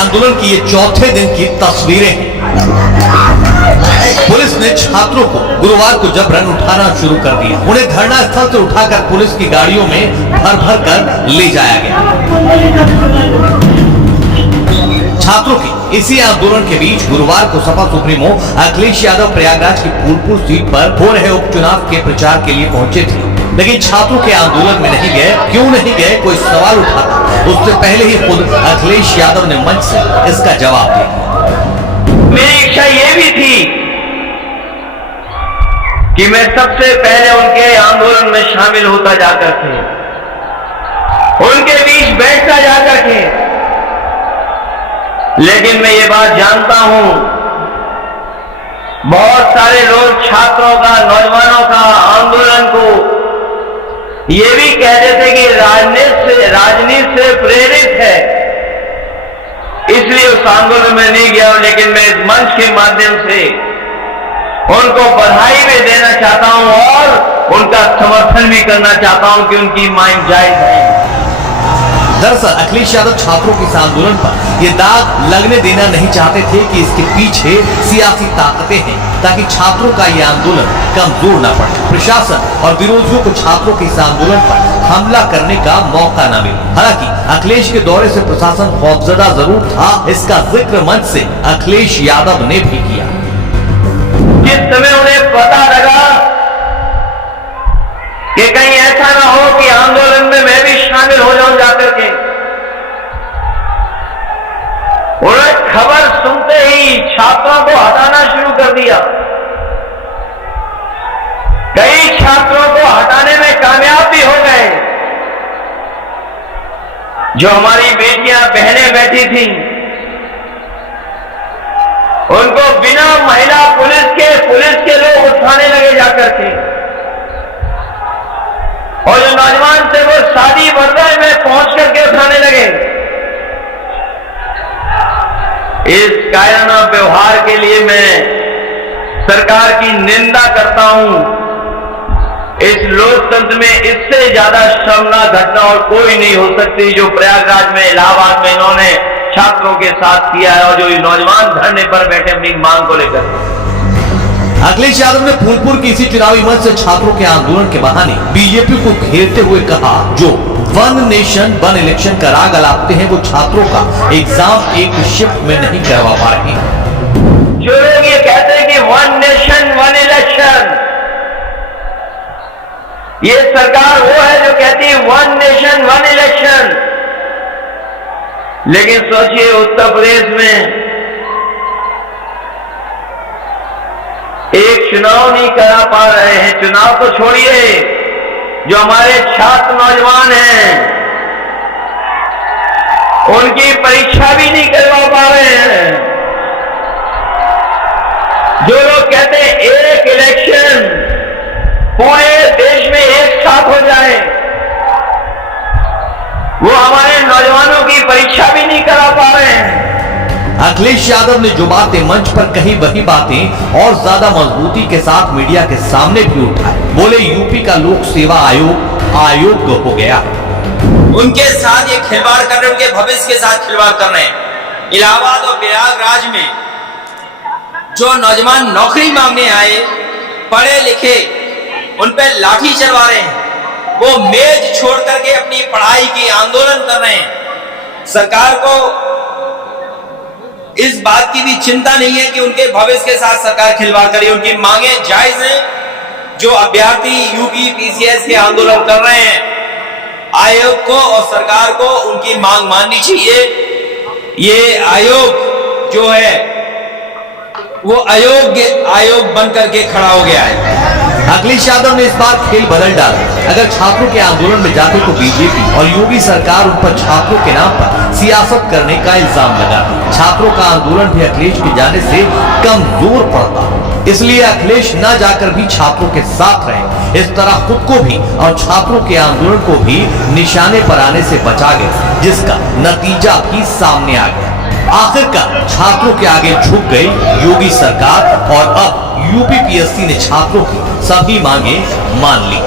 आंदोलन की ये चौथे दिन की तस्वीरें हैं। पुलिस ने छात्रों को गुरुवार को जबरन उठाना शुरू कर दिया। उन्हें धरना स्थल से उठाकर पुलिस की गाड़ियों में भर भर कर ले जाया गया। छात्रों की इसी आंदोलन के बीच गुरुवार को सपा सुप्रीमो अखिलेश यादव प्रयागराज की फूलपुर सीट पर हो रहे उपचुनाव के प्रचार के लिए पहुंचे थे, लेकिन छात्रों के आंदोलन में नहीं गए। क्यों नहीं गए, कोई सवाल उठाता उससे पहले ही खुद अखिलेश यादव ने मंच से इसका जवाब दिया। मेरी इच्छा ये भी थी कि मैं सबसे पहले उनके आंदोलन में शामिल होता जाकर के, उनके बीच बैठता जाकर के, लेकिन मैं ये बात जानता हूं बहुत सारे लोग छात्रों का, नौजवानों का आंदोलन को ये भी कहते थे कि राजनीति से प्रेरित है, इसलिए उस आंदोलन में नहीं गया। लेकिन मैं इस मंच के माध्यम से उनको बधाई भी देना चाहता हूं और उनका समर्थन भी करना चाहता हूं कि उनकी मांग जायज है। दरअसल अखिलेश यादव छात्रों के इस आंदोलन पर ये दाग लगने देना नहीं चाहते थे कि इसके पीछे सियासी ताकतें हैं, ताकि छात्रों का ये आंदोलन कमजोर न पड़े, प्रशासन और विरोधियों को छात्रों के इस आंदोलन पर हमला करने का मौका न मिले। हालांकि अखिलेश के दौरे से प्रशासन खौफजदा जरूर था, इसका जिक्र मंच से अखिलेश यादव ने भी किया। जिस समय उन्हें पता लगा कि कहीं ऐसा ना हो कि आंदोलन में मैं भी शामिल हो जाऊं जाकर के, उन्हें खबर सुनते ही छात्रों को हटाना शुरू कर दिया। कई छात्रों को हटाने में कामयाब भी हो गए। जो हमारी बेटियां, बहनें बैठी थीं, उनको बिना महिला पुलिस के लोग उठाने लगे जाकर के, और जो नौजवान थे वो शादी वर्दे में पहुंच करके उठाने लगे। इस कायराना व्यवहार के लिए मैं सरकार की निंदा करता हूं। इस लोकतंत्र में इससे ज्यादा शर्मनाक घटना और कोई नहीं हो सकती जो प्रयागराज में, इलाहाबाद में इन्होंने छात्रों के साथ किया है, और जो नौजवान धरने पर बैठे अपनी मांग को लेकर। अखिलेश यादव ने फूलपुर की इसी चुनावी मंच से छात्रों के आंदोलन के बहाने बीजेपी को घेरते हुए कहा, जो वन नेशन वन इलेक्शन का राग अलापते हैं वो छात्रों का एग्जाम एक शिफ्ट में नहीं करवा पा रहे हैं। जो लोग ये कहते हैं कि वन नेशन वन इलेक्शन, ये सरकार वो है जो कहती है वन नेशन वन इलेक्शन, लेकिन सोचिए उत्तर प्रदेश में एक चुनाव नहीं करा पा रहे हैं। चुनाव तो छोड़िए, जो हमारे छात्र नौजवान हैं उनकी परीक्षा भी नहीं करवा पा रहे हैं। जो लोग कहते हैं एक इलेक्शन पूरे देश में एक साथ हो जाए, वो हमारे नौजवानों की परीक्षा भी नहीं करा पा रहे हैं। अखिलेश यादव ने जो बातें मंच पर कही वही बातें और ज्यादा मजबूती के साथ मीडिया के सामने भी उठाए। बोले यूपी का लोक सेवा आयोग अयोग्य हो गया। उनके साथ ये खिलवाड़ कर रहे हैं, उनके भविष्य के साथ खिलवाड़ कर रहे हैं। इलाहाबाद और प्रयागराज में जो नौजवान नौकरी मांगने आए, पढ़े लिखे, उन पर लाठी चलवा रहे हैं। वो मेज छोड़ करके अपनी पढ़ाई की आंदोलन कर रहे हैं। सरकार को इस बात की भी चिंता नहीं है कि उनके भविष्य के साथ सरकार खिलवाड़ करे। उनकी मांगे जायज हैं। जो अभ्यर्थी यूपी पीसीएस के आंदोलन कर रहे हैं, आयोग को और सरकार को उनकी मांग माननी चाहिए। ये आयोग जो है वो अयोग्य आयोग बन करके खड़ा हो गया है। अखिलेश यादव ने इस बार खेल बदल डाला। अगर छात्रों के आंदोलन में जाते तो बीजेपी और योगी सरकार उन पर छात्रों के नाम पर सियासत करने का इल्जाम लगाती। छात्रों का आंदोलन भी अखिलेश के जाने से कमजोर पड़ता, इसलिए अखिलेश न जाकर भी छात्रों के साथ रहे। इस तरह खुद को भी और छात्रों के आंदोलन को भी निशाने पर आने से बचा गए, जिसका नतीजा भी सामने आ गया। आखिरकार छात्रों के आगे झुक गई योगी सरकार और अब यूपीपीएससी ने छात्रों की सभी मांगे मान ली।